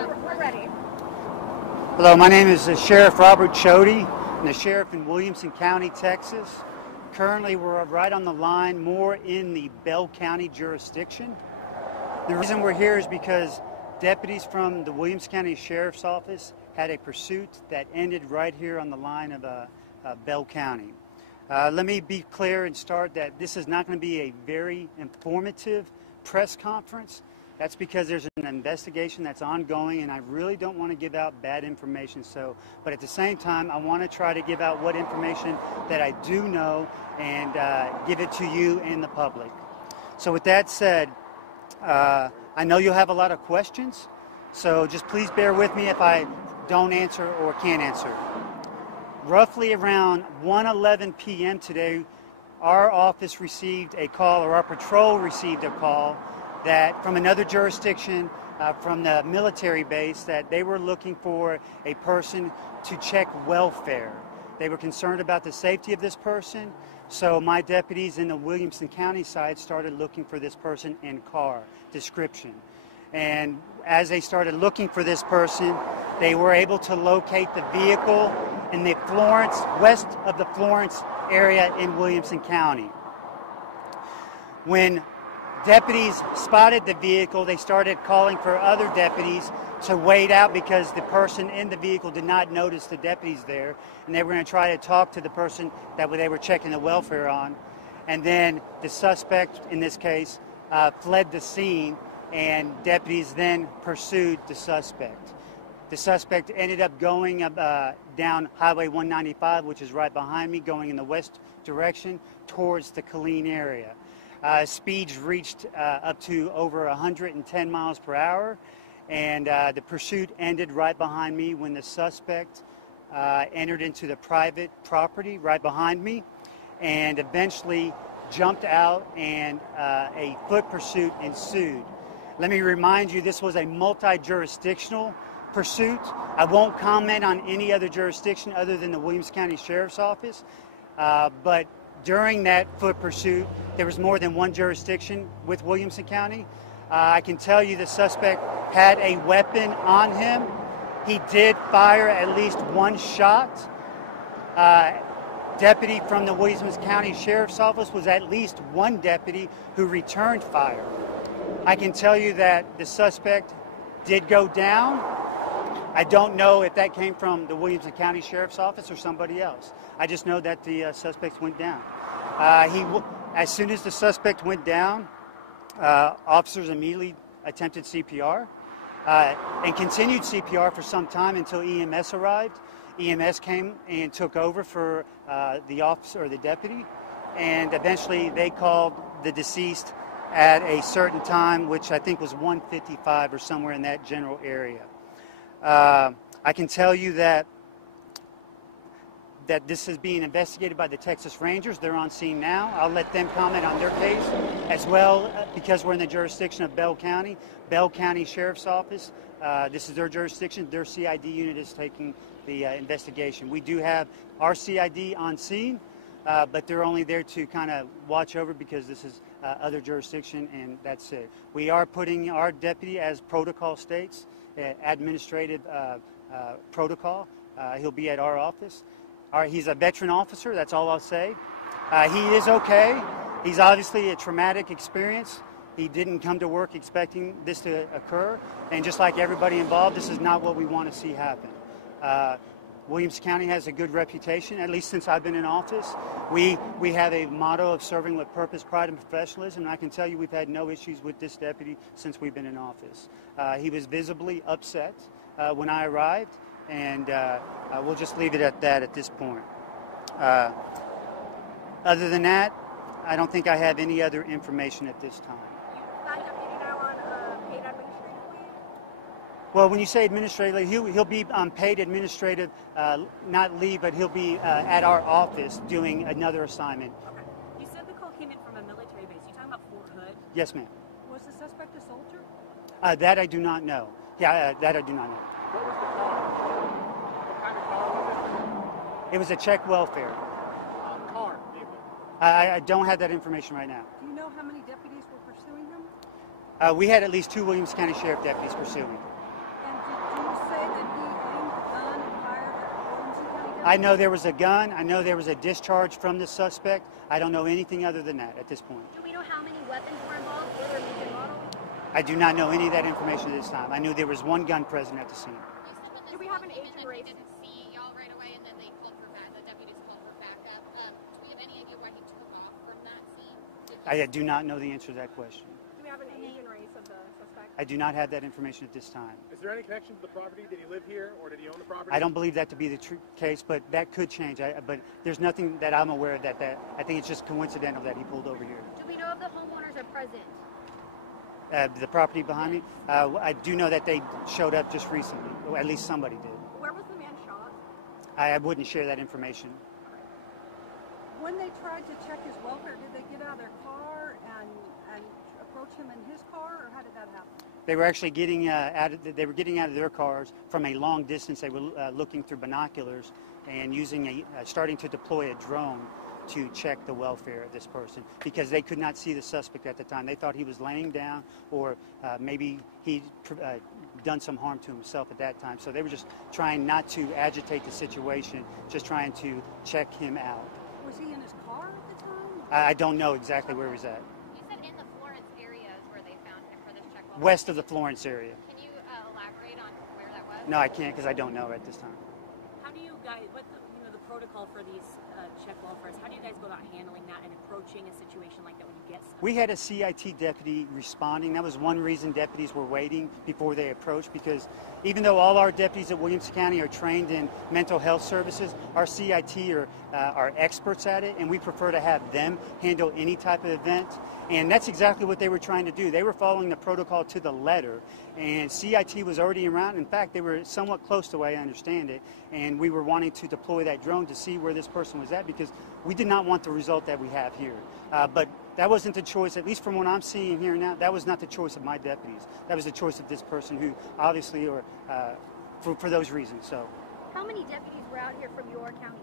We're ready. Hello, my name is Sheriff Robert Chody. I'm the sheriff in Williamson County, Texas. Currently, we're right on the line, more in the Bell County jurisdiction. The reason we're here is because deputies from the Williamson County Sheriff's Office had a pursuit that ended right here on the line of Bell County. Let me be clear and start that this is not going to be a very informative press conference. That's because there's an investigation that's ongoing, and I really don't want to give out bad information. But at the same time, I want to try to give out what information that I do know and give it to you and the public. So with that said, I know you'll have a lot of questions, so just please bear with me if I don't answer or can't answer. Roughly around 1:11 p.m. today, our office received a call, or our patrol received a call, that from another jurisdiction, from the military base, that they were looking for a person to check welfare. They were concerned about the safety of this person, so my deputies in the Williamson County side started looking for this person in car description. And as they started looking for this person, they were able to locate the vehicle in the west of the Florence area in Williamson County. When deputies spotted the vehicle, they started calling for other deputies to wait out because the person in the vehicle did not notice the deputies there, and they were going to try to talk to the person that they were checking the welfare on. And then the suspect, in this case, fled the scene, and deputies then pursued the suspect. The suspect ended up going down Highway 195, which is right behind me, going in the west direction towards the Killeen area. Speeds reached up to over 110 miles per hour, and the pursuit ended right behind me when the suspect entered into the private property right behind me and eventually jumped out, and a foot pursuit ensued. Let me remind you, this was a multi-jurisdictional pursuit. I won't comment on any other jurisdiction other than the Williamson County Sheriff's Office, but during that foot pursuit, there was more than one jurisdiction with Williamson County. I can tell you the suspect had a weapon on him. He did fire at least one shot. Deputy from the Williamson County Sheriff's Office was at least one deputy who returned fire. I can tell you that the suspect did go down. I don't know if that came from the Williamson County Sheriff's Office or somebody else. I just know that the suspect went down. As soon as the suspect went down, officers immediately attempted CPR and continued CPR for some time until EMS arrived. EMS came and took over for the officer or the deputy, and eventually they called the deceased at a certain time, which I think was 1:55 or somewhere in that general area. I can tell you that this is being investigated by the Texas Rangers. They're on scene now. I'll let them comment on their case as well, because we're in the jurisdiction of Bell County. Bell County Sheriff's Office, this is their jurisdiction. Their CID unit is taking the investigation. We do have our CID on scene, but they're only there to kind of watch over because this is other jurisdiction, and that's it. We are putting our deputy, as protocol states, administrative protocol. He'll be at our office. He's a veteran officer, that's all I'll say. He is okay. He's obviously a traumatic experience. He didn't come to work expecting this to occur, and just like everybody involved, this is not what we want to see happen. Williamson County has a good reputation, at least since I've been in office. We have a motto of serving with purpose, pride, and professionalism, and I can tell you we've had no issues with this deputy since we've been in office. He was visibly upset when I arrived, and we'll just leave it at that at this point. Other than that, I don't think I have any other information at this time. That deputy now on paid administrative leave? Well, when you say administrative leave, he'll be on paid administrative, not leave, but he'll be at our office doing another assignment. Okay. You said the call came in from a military base. You talking about Fort Hood? Yes, ma'am. Was the suspect a soldier? That I do not know. Yeah, that I do not know. What was the car? What kind of car was it? It was a check welfare. Car, vehicle. I don't have that information right now. Do you know how many deputies were pursuing him? We had at least 2 Williamson County Sheriff deputies pursuing. And did I know there was a gun. I know there was a discharge from the suspect. I don't know anything other than that at this point. Do we know how many weapons were involved, or their make and model? I do not know any of that information at this time. I knew there was one gun present at the scene. Do we have an age and race? Didn't see y'all right away, and then they called for back. The deputies called for backup. Do we have any idea why he took off from that scene? I do not know the answer to that question. Do we have an age and race of the suspect? I do not have that information at this time. Is there any connection to the property? Did he live here, or did he own the property? I don't believe that to be the case, but that could change. But there's nothing that I'm aware of that I think it's just coincidental that he pulled over here. Do we know if the homeowners are present? The property behind me, I do know that they showed up just recently, or at least somebody did. Where was the man shot? I wouldn't share that information. When they tried to check his welfare, did they get out of their car and approach him in his car, or how did that happen? They were actually getting out of their cars from a long distance. They were looking through binoculars and using starting to deploy a drone to check the welfare of this person because they could not see the suspect at the time. They thought he was laying down, or maybe he'd done some harm to himself at that time. So they were just trying not to agitate the situation, just trying to check him out. Was he in his car at the time? I don't know exactly where he's at. You said in the Florence area is where they found him for this check. West of the Florence area. Can you elaborate on where that was? No, I can't because I don't know at this time. How do you guys, what's the protocol for these check welfares? How do you guys go about handling that and approaching a situation like that when you get stuff? We had a CIT deputy responding. That was one reason deputies were waiting before they approached, because even though all our deputies at Williamson County are trained in mental health services, our CIT are experts at it, and we prefer to have them handle any type of event. And that's exactly what they were trying to do. They were following the protocol to the letter, and CIT was already around. In fact, they were somewhat close to the way I understand it, and we were wanting to deploy that drone to see where this person was at because we did not want the result that we have here. But that wasn't the choice, at least from what I'm seeing here now, that was not the choice of my deputies. That was the choice of this person who obviously, or for those reasons. So, How many deputies were out here from your county?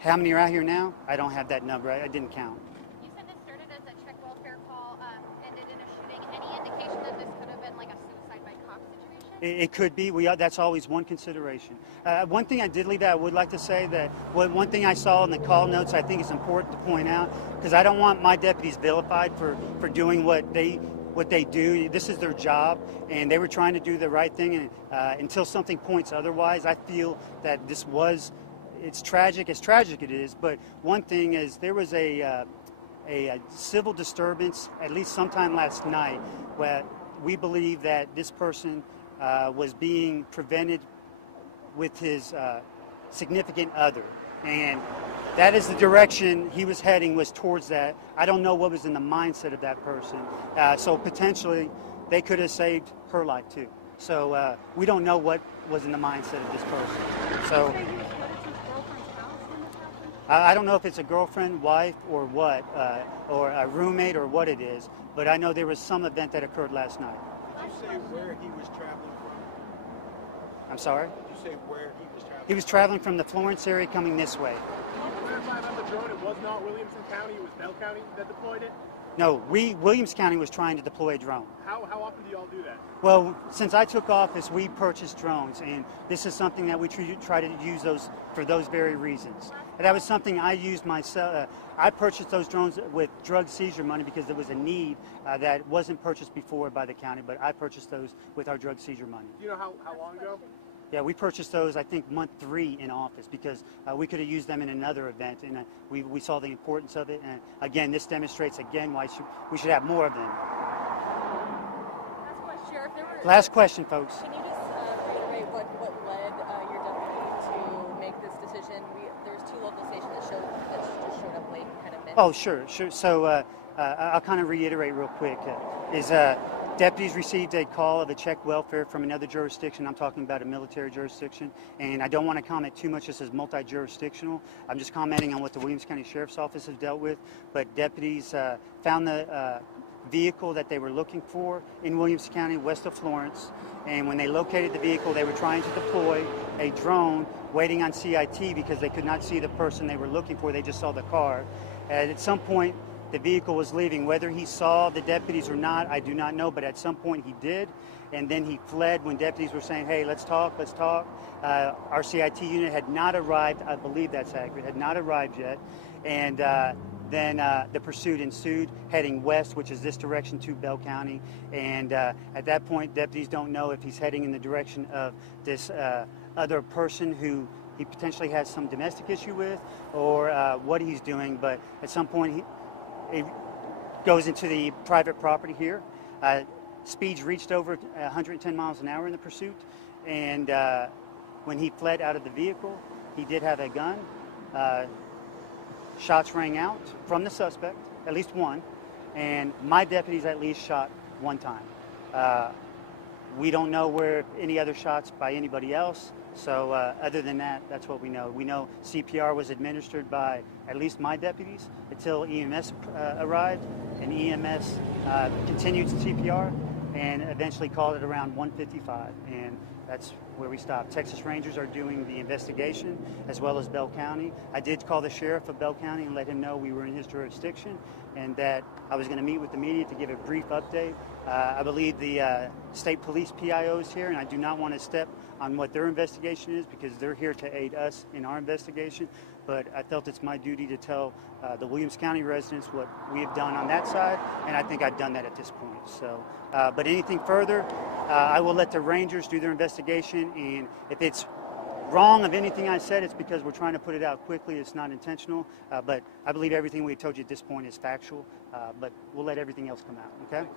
how many are out here now? I don't have that number. I didn't count. You said this started as a check welfare call, ended in a shooting. Any indication that this could have been like a suicide by cop situation? It could be. That's always one consideration. One thing I did leave out, I would like to say that one thing I saw in the call notes I think is important to point out, because I don't want my deputies vilified for doing what they do. This is their job, and they were trying to do the right thing. And until something points otherwise, I feel that this was. It's tragic. As tragic it is, but one thing is there was a civil disturbance at least sometime last night where we believe that this person was being prevented with his significant other, and that is the direction he was heading, was towards that. I don't know what was in the mindset of that person, so potentially they could have saved her life too. So we don't know what was in the mindset of this person. So I don't know if it's a girlfriend, wife, or what, or a roommate, or what it is, but I know there was some event that occurred last night. Did you say where he was traveling from? I'm sorry? Did you say where he was traveling? He was traveling from the Florence area coming this way. Clarify about the drone. It was not Williamson County. It was Bell County that deployed it. No, Williams County was trying to deploy a drone. How often do y'all do that? Well, since I took office, we purchased drones, and this is something that we try to use those for those very reasons. And that was something I used myself. I purchased those drones with drug seizure money because there was a need that wasn't purchased before by the county, but I purchased those with our drug seizure money. Do you know how long ago? Yeah, we purchased those, I think, month 3 in office because we could have used them in another event, and we saw the importance of it. And again, this demonstrates again why we should have more of them. Sheriff, Last question, folks. Can you just reiterate what led your deputy to make this decision? There's 2 local stations that just showed up late and kind of missed. Oh, sure. So I'll kind of reiterate real quick. Deputies received a call of a check welfare from another jurisdiction. I'm talking about a military jurisdiction, and I don't want to comment too much. This is multi-jurisdictional. I'm just commenting on what the Williamson County Sheriff's Office has dealt with. But deputies found the vehicle that they were looking for in Williamson County, west of Florence, and when they located the vehicle, they were trying to deploy a drone waiting on CIT because they could not see the person they were looking for. They just saw the car. And at some point, the vehicle was leaving. Whether he saw the deputies or not, I do not know, but at some point he did, and then he fled when deputies were saying, hey, let's talk, let's talk. Our CIT unit had not arrived, I believe that's accurate, had not arrived yet, and then the pursuit ensued, heading west, which is this direction to Bell County, and at that point, deputies don't know if he's heading in the direction of this other person who he potentially has some domestic issue with, or what he's doing, but at some point he goes into the private property here. Speeds reached over 110 miles an hour in the pursuit, and when he fled out of the vehicle, he did have a gun. Shots rang out from the suspect, at least one, and my deputies at least shot one time. We don't know where any other shots by anybody else, so other than that, that's what we know. We know CPR was administered by at least my deputies until EMS arrived, and EMS continued CPR and eventually called it around 1:55, and that's where we stopped. Texas Rangers are doing the investigation, as well as Bell County. I did call the sheriff of Bell County and let him know we were in his jurisdiction and that I was going to meet with the media to give a brief update. I believe the state police PIO is here, and I do not want to step on what their investigation is because they're here to aid us in our investigation. But I felt it's my duty to tell the Williamson County residents what we have done on that side, and I think I've done that at this point. So, but anything further, I will let the Rangers do their investigation, and if it's wrong of anything I said, it's because we're trying to put it out quickly. It's not intentional, but I believe everything we told you at this point is factual, but we'll let everything else come out, okay?